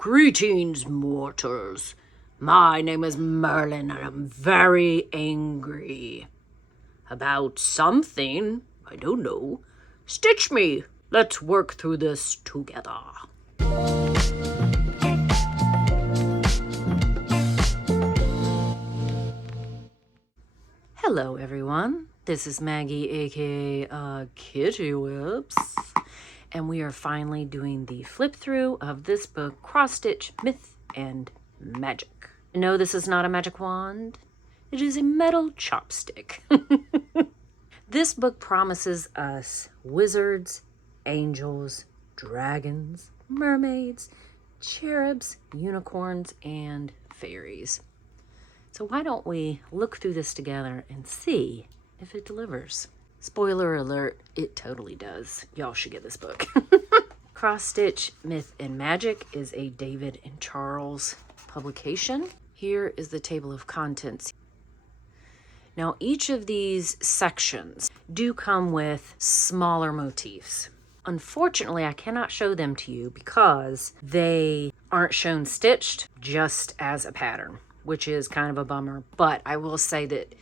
Greetings, mortals. My name is Merlin, and I'm very angry. About something, I don't know. Stitch me. Let's work through this together. Hello, everyone. This is Maggie, aka KitschyWips. And we are finally doing the flip through of this book, Cross Stitch, Myth and Magic. No, this is not a magic wand. It is a metal chopstick. This book promises us wizards, angels, dragons, mermaids, cherubs, unicorns, and fairies. So why don't we look through this together and see if it delivers? Spoiler alert, it totally does. Y'all should get this book. Cross Stitch, Myth and Magic is a David and Charles publication. Here is the table of contents. Now, each of these sections do come with smaller motifs. Unfortunately, I cannot show them to you because they aren't shown stitched, just as a pattern, which is kind of a bummer. But I will say that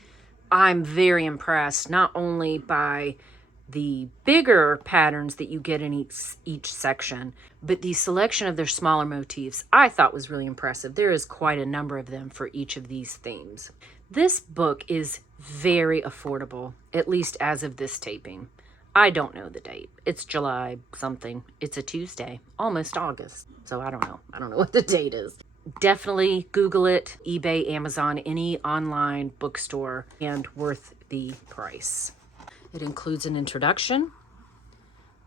I'm very impressed not only by the bigger patterns that you get in each section, but the selection of their smaller motifs I thought was really impressive. There is quite a number of them for each of these themes. This book is very affordable, at least as of this taping. I don't know the date. It's July something. It's a Tuesday, almost August. So I don't know. I don't know what the date is. Definitely Google it, eBay, Amazon, any online bookstore, and worth the price. It includes an introduction.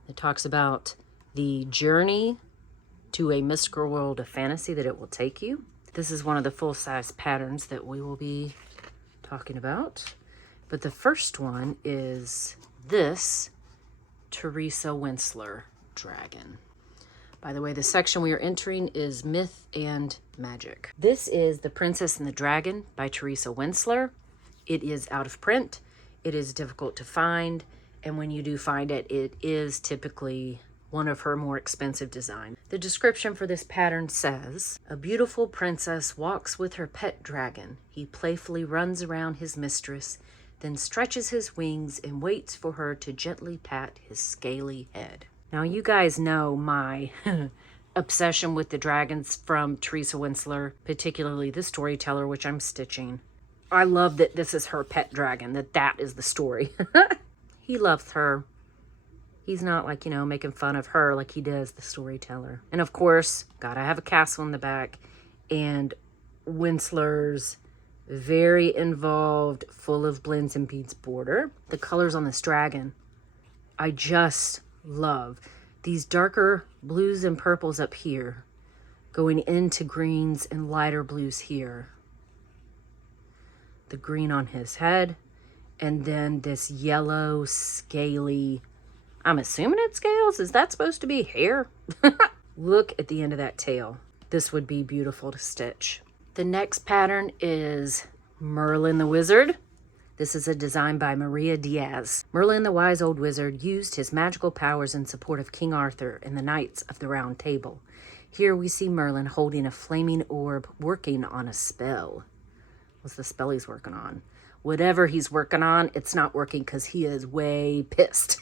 It talks about the journey to a mystical world of fantasy that it will take you. This is one of the full-size patterns that we will be talking about. But the first one is this Teresa Winsler dragon. By the way, the section we are entering is Myth and Magic. This is The Princess and the Dragon by Teresa Winsler. It is out of print. It is difficult to find. And when you do find it, it is typically one of her more expensive designs. The description for this pattern says, "A beautiful princess walks with her pet dragon. He playfully runs around his mistress, then stretches his wings and waits for her to gently pat his scaly head." Now, you guys know my obsession with the dragons from Teresa Winsler, particularly the storyteller, which I'm stitching. I love that this is her pet dragon, that is the story. He loves her. He's not like, making fun of her like he does the storyteller. And of course, gotta have a castle in the back. And Winsler's very involved, full of blends and beads border. The colors on this dragon, I just love. These darker blues and purples up here, going into greens and lighter blues here. The green on his head, and then this yellow, scaly, I'm assuming it's scales. Is that supposed to be hair? Look at the end of that tail. This would be beautiful to stitch. The next pattern is Merlin the Wizard. This is a design by Maria Diaz. Merlin, the wise old wizard, used his magical powers in support of King Arthur and the Knights of the Round Table. Here we see Merlin holding a flaming orb working on a spell. What's the spell he's working on? Whatever he's working on, it's not working because he is way pissed.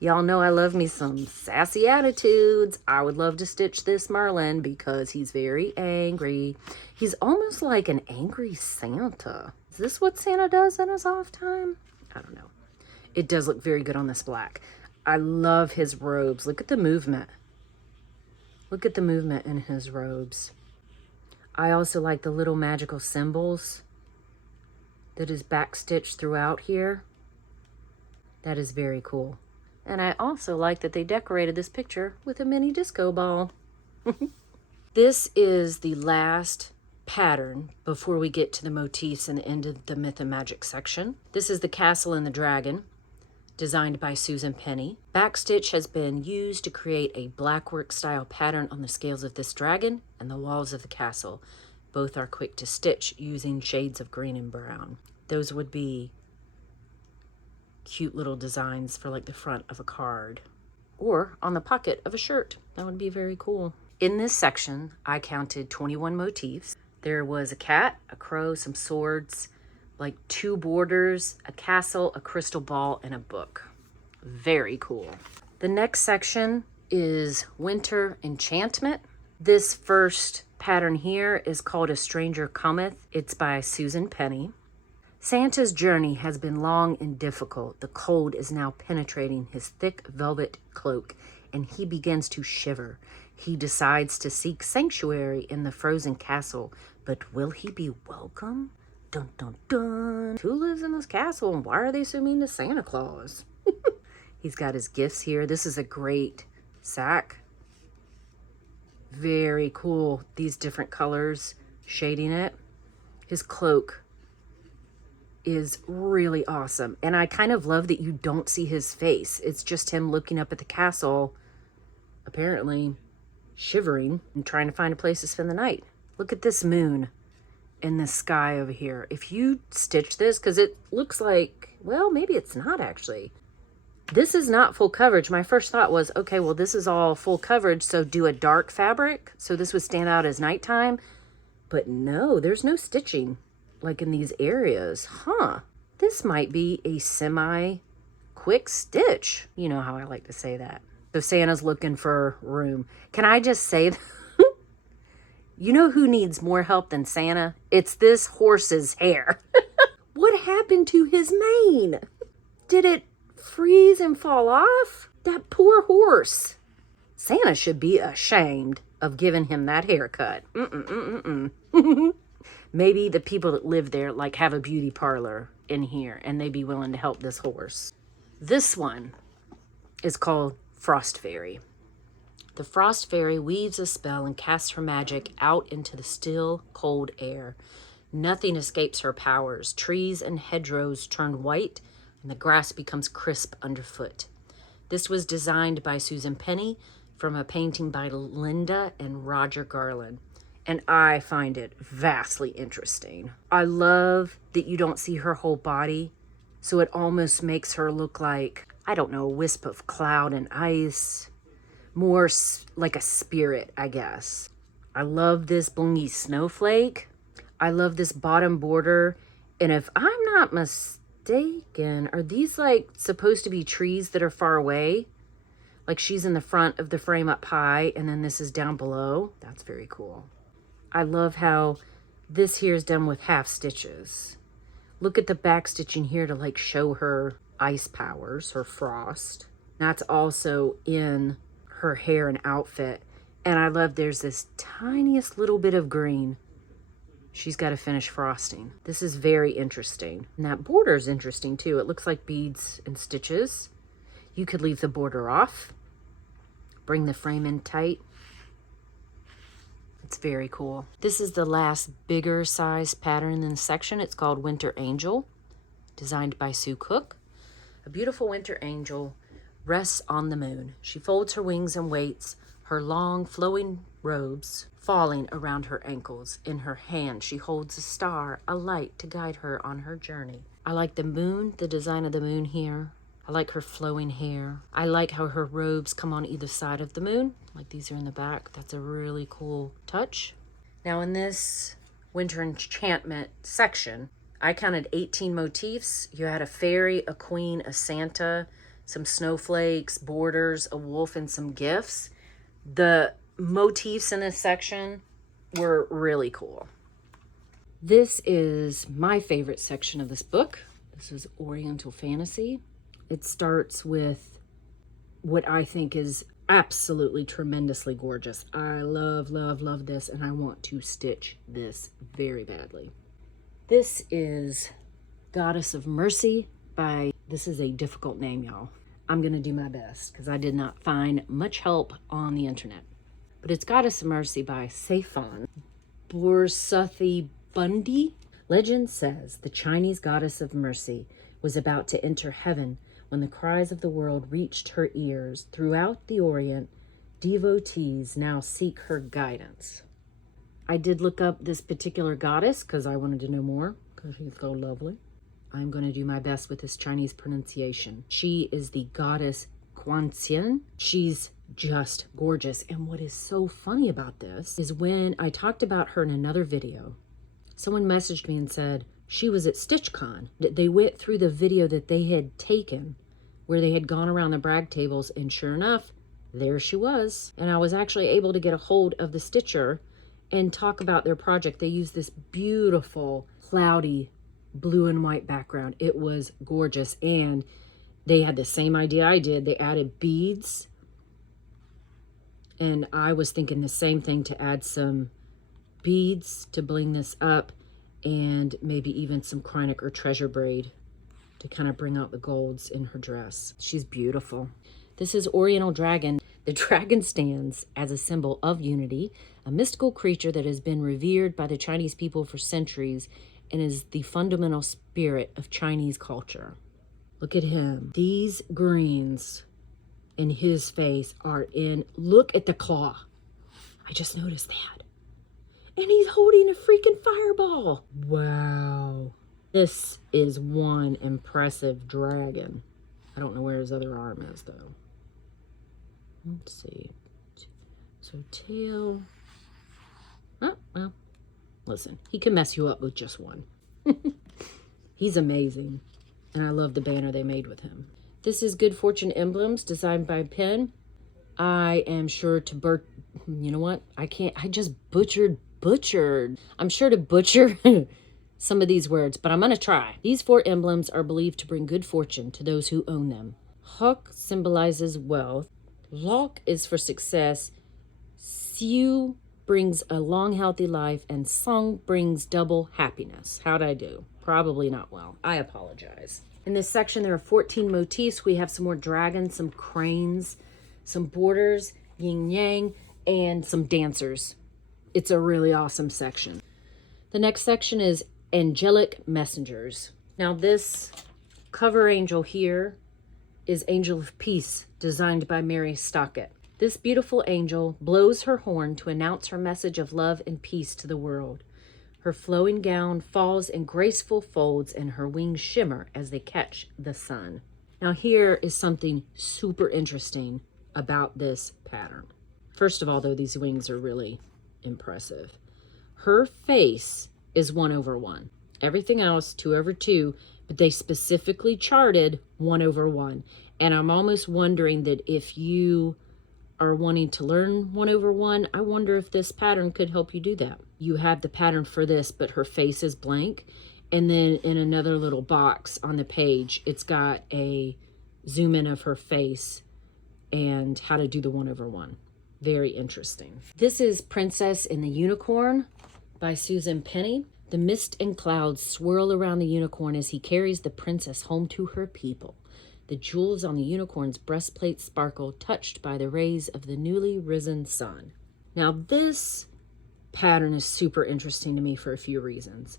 Y'all know I love me some sassy attitudes. I would love to stitch this Merlin because he's very angry. He's almost like an angry Santa. Is this what Santa does in his off time? I don't know. It does look very good on this black. I love his robes. Look at the movement. Look at the movement in his robes. I also like the little magical symbols that is backstitched throughout here. That is very cool. And I also like that they decorated this picture with a mini disco ball. This is the last pattern before we get to the motifs and the end of the Myth and Magic section. This is the Castle and the Dragon, designed by Susan Penny. Backstitch has been used to create a blackwork style pattern on the scales of this dragon and the walls of the castle. Both are quick to stitch using shades of green and brown. Those would be cute little designs for like the front of a card or on the pocket of a shirt. That would be very cool. In this section, I counted 21 motifs. There was a cat, a crow, some swords, like 2 borders, a castle, a crystal ball, and a book. Very cool. The next section is Winter Enchantment. This first pattern here is called A Stranger Cometh. It's by Susan Penny. Santa's journey has been long and difficult. The cold is now penetrating his thick velvet cloak, and he begins to shiver. He decides to seek sanctuary in the frozen castle, but will he be welcome? Dun dun dun. Who lives in this castle, and why are they so mean to Santa Claus? He's got his gifts here. This is a great sack. Very cool. These different colors shading it. His cloak is really awesome. And I kind of love that you don't see his face. It's just him looking up at the castle, apparently shivering and trying to find a place to spend the night. Look at this moon in the sky over here. If you stitch this, because it looks like, well, maybe it's not actually. This is not full coverage. My first thought was, okay, well, this is all full coverage, so do a dark fabric, so this would stand out as nighttime. But no, there's no stitching, like in these areas. Huh. This might be a semi-quick stitch. You know how I like to say that. So Santa's looking for room. Can I just say, you know who needs more help than Santa? It's this horse's hair. What happened to his mane? Did it freeze and fall off? That poor horse. Santa should be ashamed of giving him that haircut. Maybe the people that live there like have a beauty parlor in here and they'd be willing to help this horse. This one is called Frost Fairy. The Frost Fairy weaves a spell and casts her magic out into the still, cold air. Nothing escapes her powers. Trees and hedgerows turn white and the grass becomes crisp underfoot. This was designed by Susan Penny from a painting by Linda and Roger Garland, and I find it vastly interesting. I love that you don't see her whole body, so it almost makes her look like, I don't know, a wisp of cloud and ice, more like a spirit, I guess. I love this blingy snowflake. I love this bottom border, and if I'm not mistaken, are these like supposed to be trees that are far away? Like she's in the front of the frame up high and then this is down below. That's very cool. I love how this here is done with half stitches. Look at the back stitching here to like show her ice powers, her frost. That's also in her hair and outfit. And I love there's this tiniest little bit of green. She's got to finish frosting. This is very interesting. And that border is interesting too. It looks like beads and stitches. You could leave the border off. Bring the frame in tight. It's very cool. This is the last bigger size pattern in the section. It's called Winter Angel, designed by Sue Cook. A beautiful winter angel rests on the moon. She folds her wings and waits, her long flowing robes falling around her ankles. In her hand, she holds a star, a light to guide her on her journey. I like the moon, the design of the moon here. I like her flowing hair. I like how her robes come on either side of the moon. Like these are in the back. That's a really cool touch. Now in this Winter Enchantment section, I counted 18 motifs. You had a fairy, a queen, a Santa, some snowflakes, borders, a wolf, and some gifts. The motifs in this section were really cool. This is my favorite section of this book. This is Oriental Fantasy. It starts with what I think is absolutely tremendously gorgeous. I love, love, love this, and I want to stitch this very badly. This is Goddess of Mercy by, this is a difficult name, y'all. I'm going to do my best because I did not find much help on the internet. But it's Goddess of Mercy by Saifan Borsuthi Bundi. Legend says the Chinese Goddess of Mercy was about to enter heaven when the cries of the world reached her ears. Throughout the Orient, devotees now seek her guidance. I did look up this particular goddess because I wanted to know more because she's so lovely. I'm going to do my best with this Chinese pronunciation. She is the goddess Quanxian. She's just gorgeous. And what is so funny about this is when I talked about her in another video, someone messaged me and said she was at StitchCon. They went through the video that they had taken where they had gone around the brag tables, and sure enough, there she was. And I was actually able to get a hold of the stitcher and talk about their project. They used this beautiful cloudy blue and white background. It was gorgeous, and they had the same idea I did. They added beads, and I was thinking the same thing, to add some beads to bling this up, and maybe even some chronic or treasure braid to kind of bring out the golds in her dress. She's beautiful. This is Oriental Dragon. The dragon stands as a symbol of unity, a mystical creature that has been revered by the Chinese people for centuries and is the fundamental spirit of Chinese culture. Look at him. These greens in his face are in, look at the claw. I just noticed that. And he's holding a freaking fireball. Wow. This is one impressive dragon. I don't know where his other arm is, though. Let's see. So tail. Oh, well, listen, he can mess you up with just one. He's amazing. And I love the banner they made with him. This is Good Fortune Emblems, designed by Penn. I am sure to you know what? I just butchered. I'm sure to butcher some of these words, but I'm going to try. These 4 emblems are believed to bring good fortune to those who own them. Hawk symbolizes wealth. Lock is for success. Siu brings a long, healthy life. And Song brings double happiness. How'd I do? Probably not well. I apologize. In this section, there are 14 motifs. We have some more dragons, some cranes, some borders, yin yang, and some dancers. It's a really awesome section. The next section is Angelic Messengers. Now this cover angel here is Angel of Peace, designed by Mary Stockett. This beautiful angel blows her horn to announce her message of love and peace to the world. Her flowing gown falls in graceful folds, and her wings shimmer as they catch the sun. Now here is something super interesting about this pattern. First of all, though, these wings are really impressive. Her face is 1/1. Everything else 2/2, but they specifically charted 1/1. And I'm almost wondering that if you are wanting to learn 1/1, I wonder if this pattern could help you do that. You have the pattern for this, but her face is blank. And then in another little box on the page, it's got a zoom in of her face and how to do the 1/1. Very interesting. This is Princess and the Unicorn by Susan Penny. The mist and clouds swirl around the unicorn as he carries the princess home to her people. The jewels on the unicorn's breastplate sparkle, touched by the rays of the newly risen sun. Now this pattern is super interesting to me for a few reasons.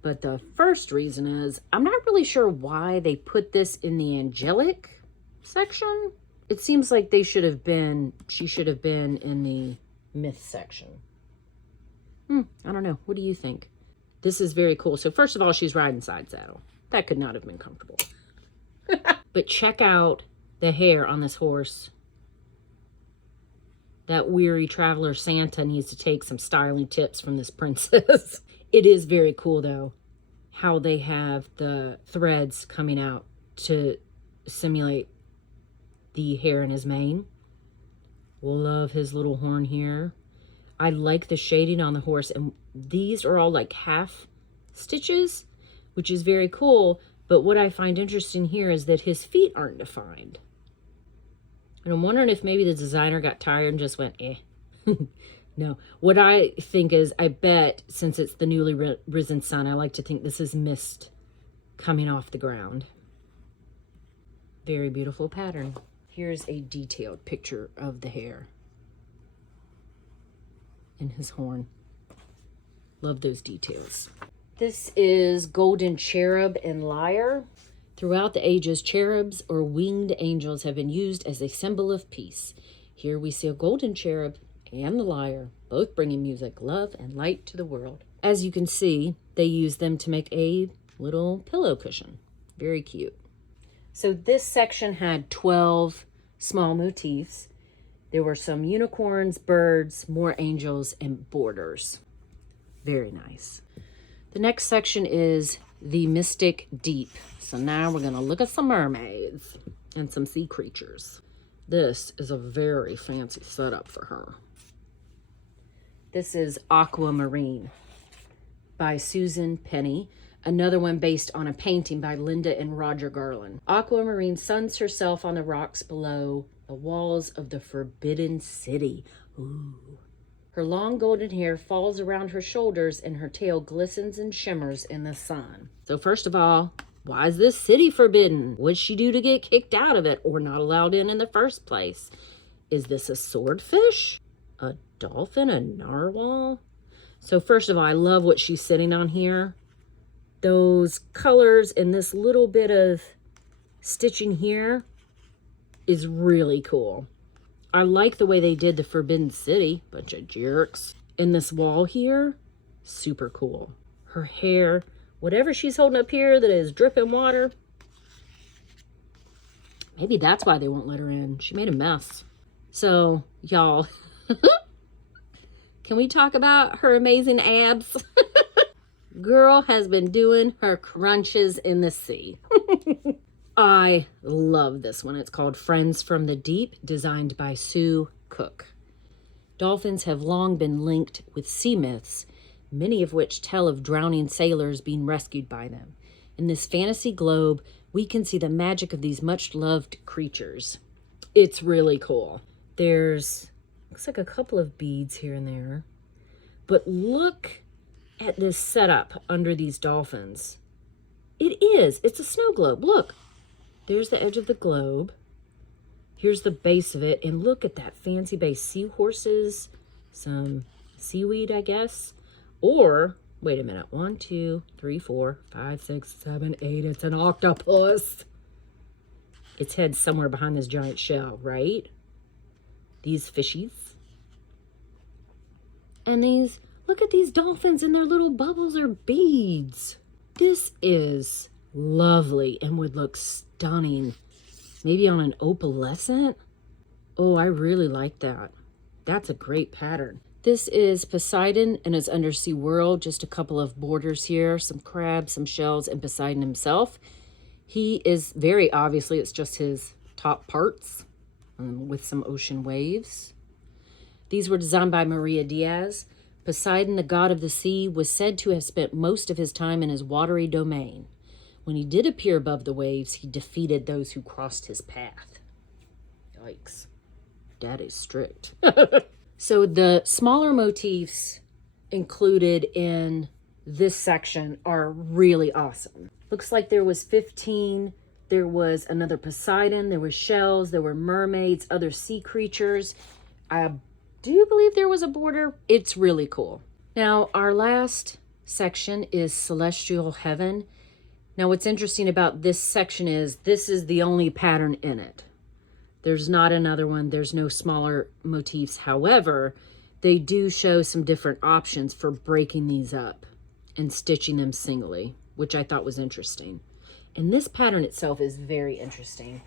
But the first reason is I'm not really sure why they put this in the angelic section. It seems like she should have been in the myth section. I don't know. What do you think? This is very cool. So first of all, she's riding side saddle. That could not have been comfortable. But check out the hair on this horse. That weary traveler Santa needs to take some styling tips from this princess. It is very cool, though, how they have the threads coming out to simulate the hair in his mane. Love his little horn here. I like the shading on the horse, and these are all like half stitches, which is very cool. But what I find interesting here is that his feet aren't defined. And I'm wondering if maybe the designer got tired and just went, eh. No. What I think is, I bet since it's the newly risen sun, I like to think this is mist coming off the ground. Very beautiful pattern. Here's a detailed picture of the hair and his horn. Love those details. This is Golden Cherub and Lyre. Throughout the ages, cherubs or winged angels have been used as a symbol of peace. Here we see a golden cherub and the lyre, both bringing music, love, and light to the world. As you can see, they use them to make a little pillow cushion. Very cute. So this section had 12 small motifs. There were some unicorns, birds, more angels, and borders. Very nice. The next section is the Mystic Deep. So now we're going to look at some mermaids and some sea creatures. This is a very fancy setup for her. This is Aquamarine by Susan Penny. Another one based on a painting by Linda and Roger Garland. Aquamarine suns herself on the rocks below the walls of the Forbidden City. Ooh. Her long golden hair falls around her shoulders and her tail glistens and shimmers in the sun. So first of all, why is this city forbidden? What'd she do to get kicked out of it or not allowed in the first place? Is this a swordfish? A dolphin? A narwhal? So first of all, I love what she's sitting on here. Those colors and this little bit of stitching here is really cool. I like the way they did the Forbidden City. Bunch of jerks. And this wall here, super cool. Her hair, whatever she's holding up here that is dripping water. Maybe that's why they won't let her in. She made a mess. So, y'all, can we talk about her amazing abs? Girl has been doing her crunches in the sea. I love this one. It's called Friends from the Deep, designed by Sue Cook. Dolphins have long been linked with sea myths, many of which tell of drowning sailors being rescued by them. In this fantasy globe, we can see the magic of these much-loved creatures. It's really cool. There's, looks like a couple of beads here and there. But look at this setup under these dolphins. It's a snow globe. Look. There's the edge of the globe. Here's the base of it. And look at that fancy base. Seahorses, some seaweed, I guess. Or, wait a minute. 1, 2, 3, 4, 5, 6, 7, 8. It's an octopus. Its head's somewhere behind this giant shell, right? These fishies. And these, look at these dolphins and their little bubbles are beads. This is lovely and would look stunning. Maybe on an opalescent. Oh, I really like that. That's a great pattern. This is Poseidon and his undersea world. Just a couple of borders here. Some crabs, some shells, and Poseidon himself. He is very obviously, it's just his top parts with some ocean waves. These were designed by Maria Diaz. Poseidon, the god of the sea, was said to have spent most of his time in his watery domain. When he did appear above the waves, he defeated those who crossed his path. Yikes. Daddy's strict. So the smaller motifs included in this section are really awesome. Looks like there was 15. There was another Poseidon. There were shells. There were mermaids, other sea creatures. I do believe there was a border. It's really cool. Now, our last section is Celestial Heaven. Now, what's interesting about this section is this is the only pattern in it. There's not another one. There's no smaller motifs. However, they do show some different options for breaking these up and stitching them singly, which I thought was interesting. And this pattern itself is very interesting.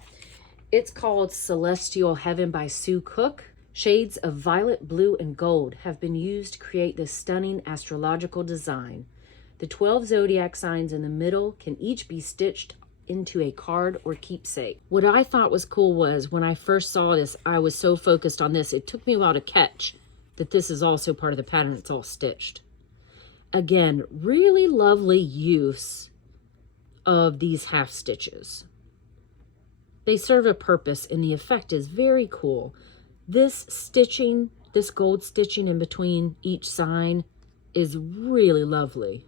It's called Celestial Heaven by Sue Cook. Shades of violet, blue, and gold have been used to create this stunning astrological design. The 12 zodiac signs in the middle can each be stitched into a card or keepsake. What I thought was cool was when I first saw this, I was so focused on this, it took me a while to catch that this is also part of the pattern. It's all stitched. Again, really lovely use of these half stitches. They serve a purpose and the effect is very cool. This stitching, this gold stitching in between each sign is really lovely.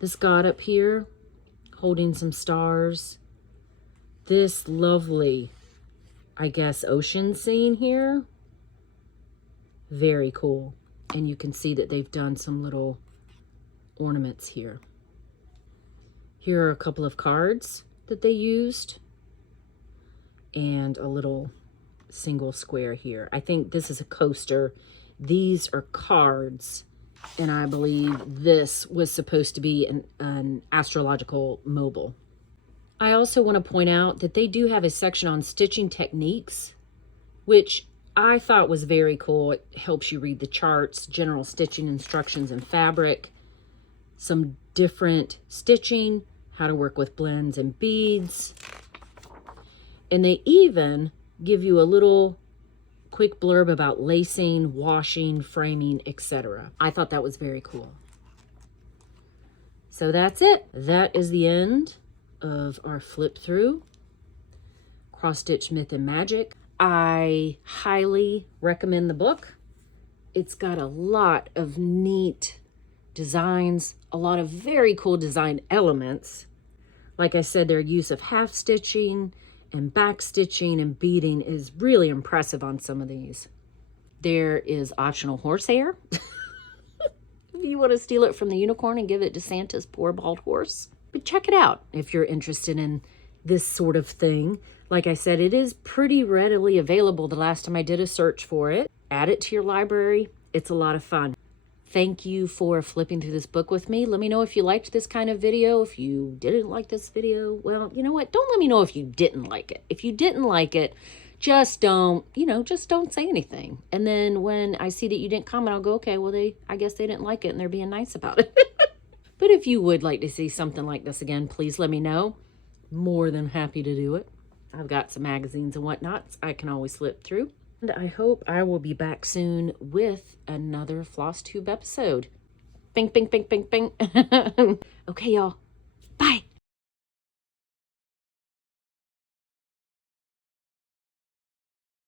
This god up here holding some stars. This lovely, I guess, ocean scene here. Very cool. And you can see that they've done some little ornaments here. Here are a couple of cards that they used. And a little single square here. I think this is a coaster. These are cards. And I believe this was supposed to be an astrological mobile. I also want to point out that they do have a section on stitching techniques. which I thought was very cool. It helps you read the charts, general stitching instructions and fabric, some different stitching, how to work with blends and beads. And they even give you a little quick blurb about lacing, washing, framing, etc. I thought that was very cool. So that's it. That is the end of our flip through Cross Stitch Myth and Magic. I highly recommend the book. It's got a lot of neat designs, a lot of very cool design elements. Like I said, their use of half stitching and back stitching and beading is really impressive on some of these. There is optional horsehair. If you want to steal it from the unicorn and give it to Santa's poor bald horse. But check it out if you're interested in this sort of thing. Like I said, it is pretty readily available the last time I did a search for it. Add it to your library. It's a lot of fun. Thank you for flipping through this book with me. Let me know if you liked this kind of video. If you didn't like this video, well, you know what? Don't let me know if you didn't like it. If you didn't like it, just don't, just don't say anything. And then when I see that you didn't comment, I'll go, okay, well, I guess they didn't like it and they're being nice about it. But if you would like to see something like this again, please let me know. More than happy to do it. I've got some magazines and whatnot I can always flip through. And I hope I will be back soon with another Flosstube episode. Bing, bing, bing, bing, bing. Okay, y'all.